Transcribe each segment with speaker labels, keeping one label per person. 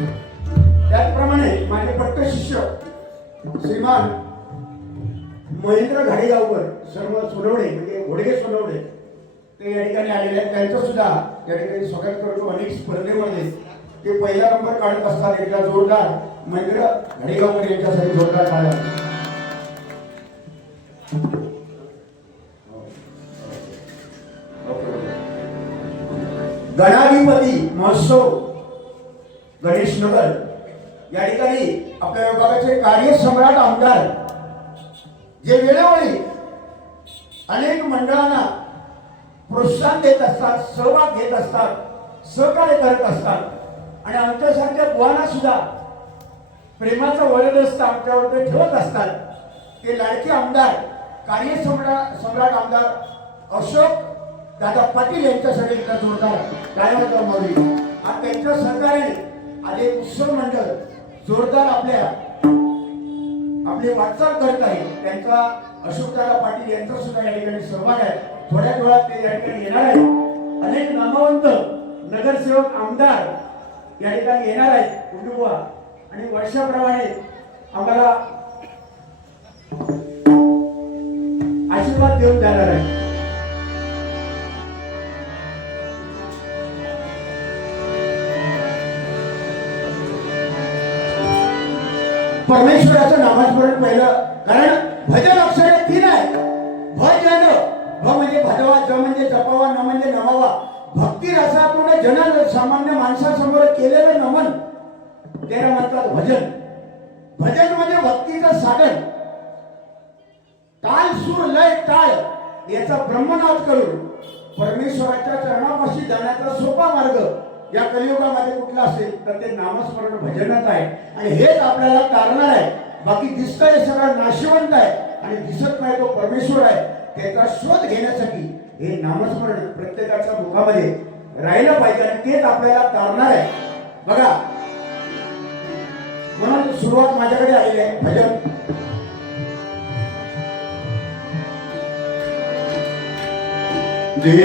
Speaker 1: त्याचप्रमाणे माझे पट्ट शिष्य श्रीमान महेंद्र घाडेगावकर सर्व सोनवडे म्हणजे घोडगे सोनवडे ते या ठिकाणी आलेले आहेत. त्यांचं सुद्धा या ठिकाणी स्वागत करतो. अनेक स्पर्धेमध्ये ते पहिला नंबर काढत असतात. एकदा जोरदार महेंद्र घाडेगावकर यांच्यासाठी जोरदार काढा गणाधिपती महोत्सव गणेश नगर. या ठिकाणी आपल्या विभागाचे कार्यसम्राट आमदार जे वेळोवेळी अनेक मंडळांना प्रोत्साहन देत असतात सहभाग घेत असतात सहकार्य करत असतात. आणि आमच्यासारख्या बुवांना सुद्धा प्रेमाचं वरदस्त आमच्यावर ठेवत असतात. ते लाडके आमदार कार्यसम्राट सम्राट आमदार अशोक दादा पाटील यांच्यासाठी जोरदार काय माऊली आणि त्यांच्या सहकार्याने आणि एक उत्सव मंडळ जोरदार आपल्या आपली वाटचाल करत आहे. त्यांचा अशोकदादा पाटील यांचा सुद्धा या ठिकाणी सहभाग आहे. थोड्याच वेळात ते या ठिकाणी येणार आहे अनेक नामवंत नगरसेवक आमदार या ठिकाणी येणार आहेत. कुटुंबा आणि वर्षाप्रमाणे आम्हाला आशीर्वाद देऊन जाणार आहे परमेश्वराचं नामस्मरण पहिलं कारण भजन अक्षर तीन आहे भजन भ म्हणजे भजवा ज म्हणजे जपावा न म्हणजे नमावा भक्ती रसातून जन सामान्य माणसासमोर केलेलं नमन. त्याला म्हणतात भजन. भजन म्हणजे भक्तीचं साधन. ताल सूर लय टाळ याचा ब्रह्मनाथ करून परमेश्वराच्या चरणापाशी जाण्याचा सोपा मार्ग. या कलियुगामध्ये कुठलं असेल तर ते नामस्मरण भजनच आहे. आणि हेच आपल्याला तारणार आहे. बाकी दिसतंय सगळं नाशिवंत आहे. आणि दिसत नाही तो परमेश्वर आहे. त्याचा शोध घेण्यासाठी हे नामस्मरण प्रत्येकाच्या मुखामध्ये राहिलं पाहिजे आणि तेच आपल्याला तारणार आहे. बघा म्हणून सुरुवात माझ्याकडे आलेली आहे भजन. दे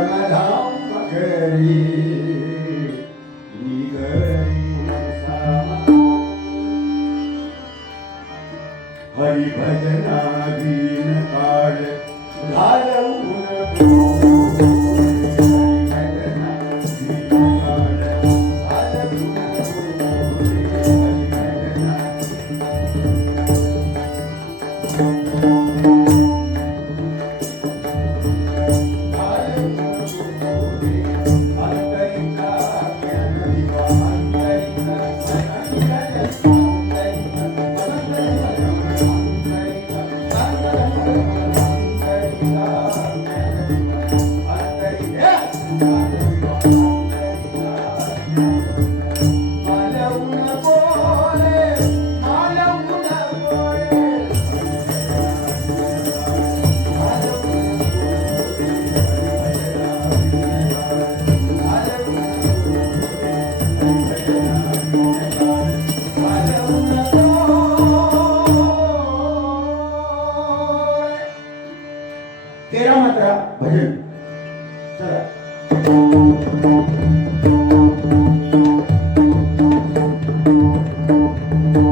Speaker 1: ग भजना दीन काळ घालवून Thank you.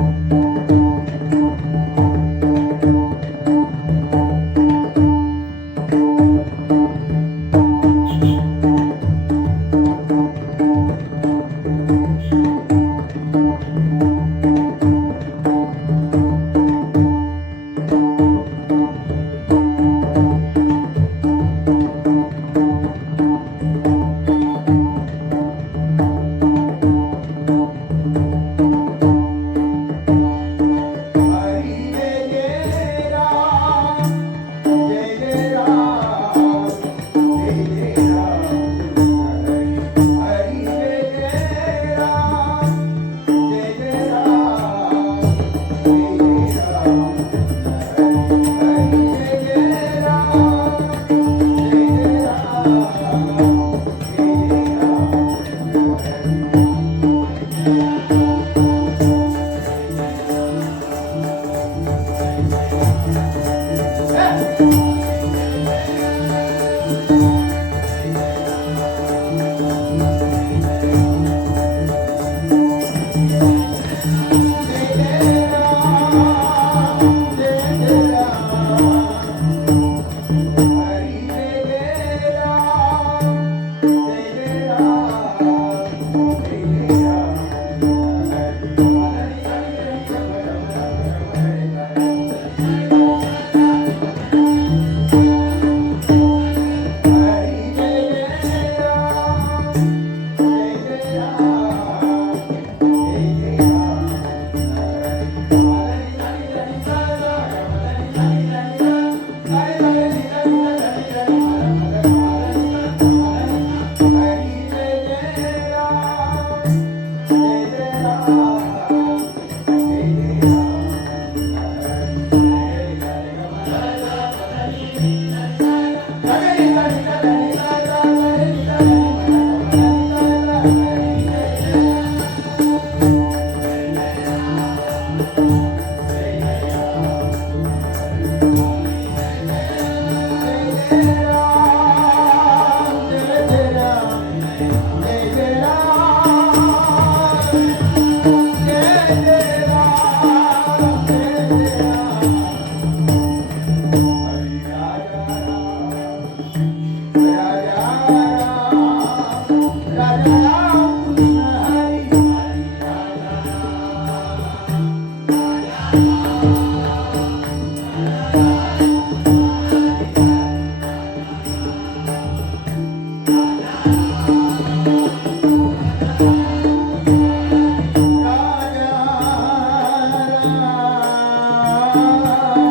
Speaker 1: Oh,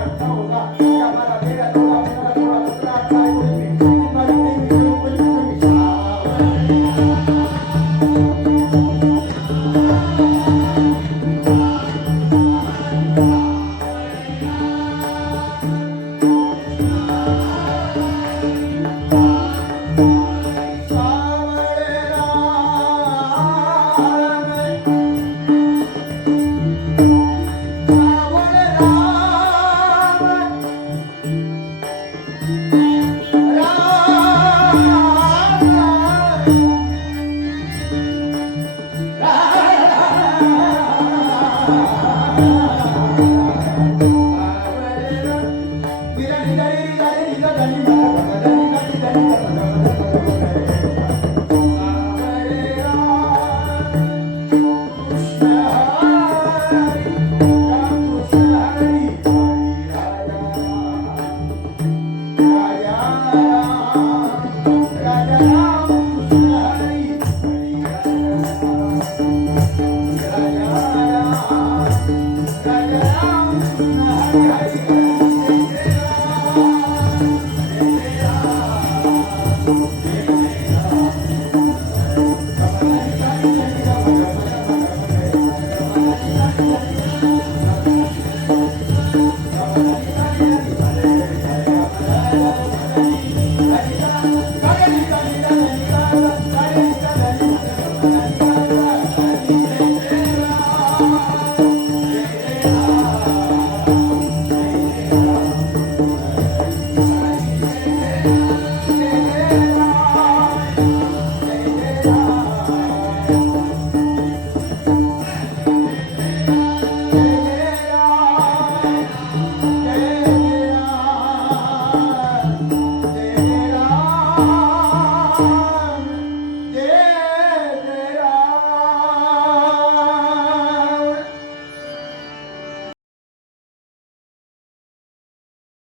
Speaker 1: ない方が山田 அதிகாரி